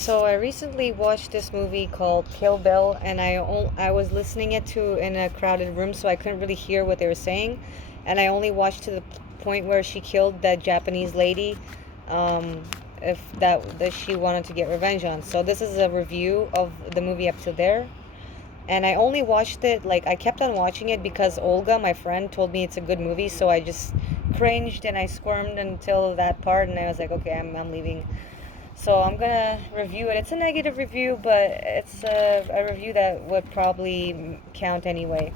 So I recently watched this movie called Kill Bill, and I was listening it to in a crowded room, so I couldn't really hear what they were saying, and I only watched to the point where she killed that Japanese lady, um, if that she wanted to get revenge on. So this is a review of the movie up to there, and I only watched it like I kept on watching it because Olga, my friend, told me it's a good movie, so I just cringed and I squirmed until that part, and I was like, okay, I'm leaving. So I'm gonna review it. It's a negative review, but it's a review that would probably count anyway.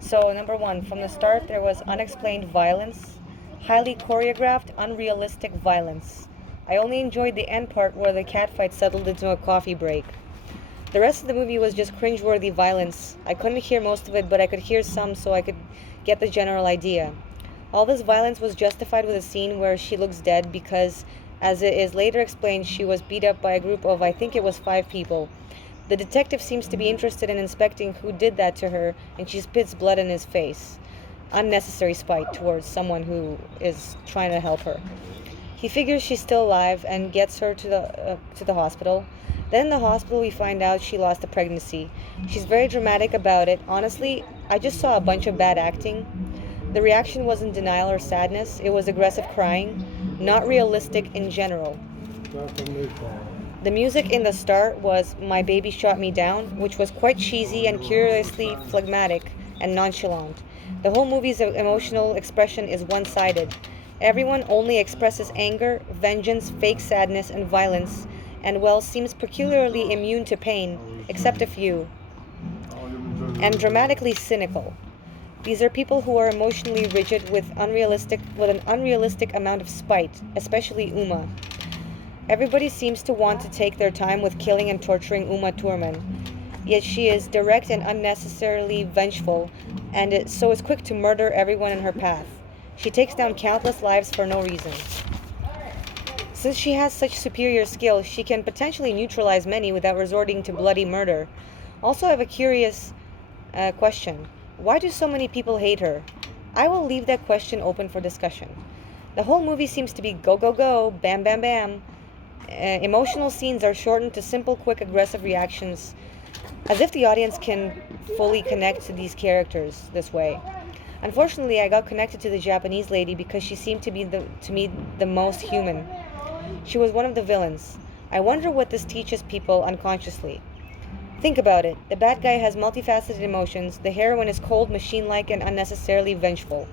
So, number one, from the start, there was unexplained violence, highly choreographed, unrealistic violence. I only enjoyed the end part where the catfight settled into a coffee break. The rest of the movie was just cringeworthy violence. I couldn't hear most of it, but I could hear some so I could get the general idea. All this violence was justified with a scene where she looks dead because, as it is later explained, she was beat up by a group of, I think it was 5 people. The detective seems to be interested in inspecting who did that to her, and she spits blood in his face. Unnecessary spite towards someone who is trying to help her. He figures she's still alive and gets her to the hospital. Then in the hospital, we find out she lost a pregnancy. She's very dramatic about it. Honestly, I just saw a bunch of bad acting. The reaction wasn't denial or sadness, it was aggressive crying, not realistic in general. The music in the start was My Baby Shot Me Down, which was quite cheesy and curiously phlegmatic and nonchalant. The whole movie's emotional expression is one sided. Everyone only expresses anger, vengeance, fake sadness, and violence, and well, seems peculiarly immune to pain, except a few, and dramatically cynical. These are people who are emotionally rigid with an unrealistic amount of spite, especially Uma. Everybody seems to want to take their time with killing and torturing Uma Thurman, yet she is direct and unnecessarily vengeful, and so is quick to murder everyone in her path. She takes down countless lives for no reason. Since she has such superior skill, she can potentially neutralize many without resorting to bloody murder. Also, I have a curious question. Why do so many people hate her? I will leave that question open for discussion. The whole movie seems to be go, go, go, bam, bam, bam. Emotional scenes are shortened to simple, quick, aggressive reactions, as if the audience can fully connect to these characters this way. Unfortunately, I got connected to the Japanese lady because she seemed to me the most human. She was one of the villains. I wonder what this teaches people unconsciously. Think about it. The bad guy has multifaceted emotions. The heroine is cold, machine-like, and unnecessarily vengeful.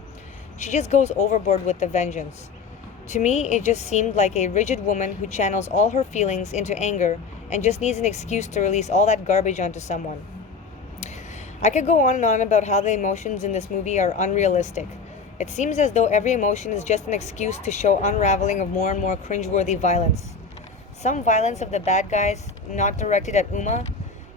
She just goes overboard with the vengeance. To me, it just seemed like a rigid woman who channels all her feelings into anger and just needs an excuse to release all that garbage onto someone. I could go on and on about how the emotions in this movie are unrealistic. It seems as though every emotion is just an excuse to show unraveling of more and more cringeworthy violence. Some violence of the bad guys, not directed at Uma,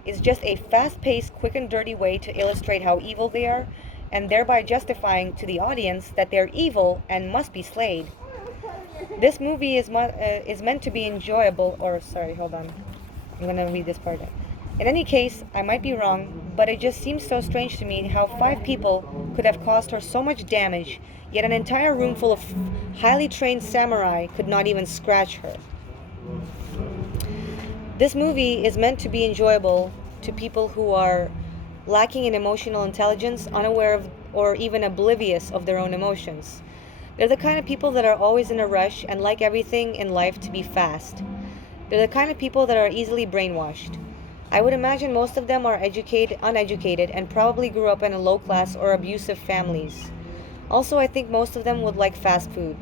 is just a fast paced, quick and dirty way to illustrate how evil they are, and thereby justifying to the audience that they're evil and must be slayed. This movie is meant to be enjoyable, or sorry, hold on. I'm gonna read this part. In any case, I might be wrong, but it just seems so strange to me how 5 people could have caused her so much damage, yet an entire room full of highly trained samurai could not even scratch her. This movie is meant to be enjoyable to people who are lacking in emotional intelligence, unaware of or even oblivious of their own emotions. They're the kind of people that are always in a rush and like everything in life to be fast. They're the kind of people that are easily brainwashed. I would imagine most of them are uneducated, and probably grew up in a low class or abusive families. Also, I think most of them would like fast food.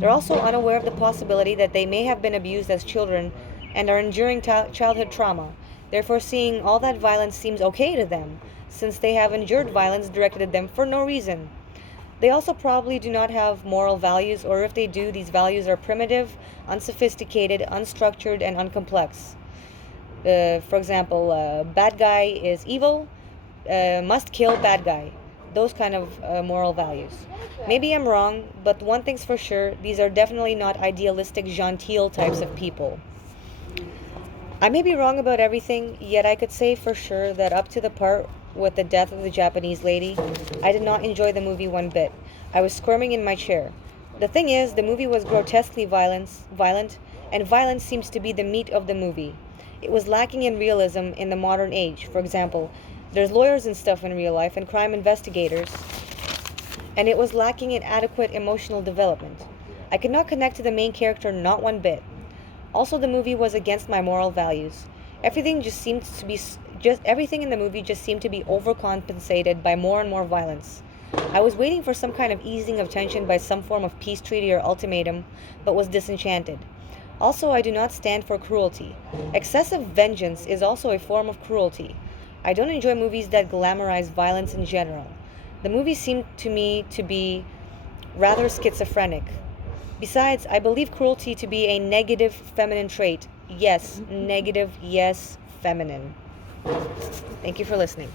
They're also unaware of the possibility that they may have been abused as children and are enduring childhood trauma. Therefore, seeing all that violence seems okay to them, since they have endured violence directed at them for no reason. They also probably do not have moral values, or if they do, these values are primitive, unsophisticated, unstructured, and uncomplex. For example, bad guy is evil, must kill bad guy. Those kind of moral values. Maybe I'm wrong, but one thing's for sure, these are definitely not idealistic genteel types of people. I may be wrong about everything, yet I could say for sure that up to the part with the death of the Japanese lady, I did not enjoy the movie one bit. I was squirming in my chair. The thing is, the movie was grotesquely violent, and violence seems to be the meat of the movie. It was lacking in realism in the modern age. For example, there's lawyers and stuff in real life and crime investigators, and it was lacking in adequate emotional development. I could not connect to the main character not one bit. Also, the movie was against my moral values. Everything just seemed to be just everything in the movie just seemed to be overcompensated by more and more violence. I was waiting for some kind of easing of tension by some form of peace treaty or ultimatum, but was disenchanted. Also, I do not stand for cruelty. Excessive vengeance is also a form of cruelty. I don't enjoy movies that glamorize violence in general. The movie seemed to me to be rather schizophrenic. Besides, I believe cruelty to be a negative feminine trait. Yes, negative, yes, feminine. Thank you for listening.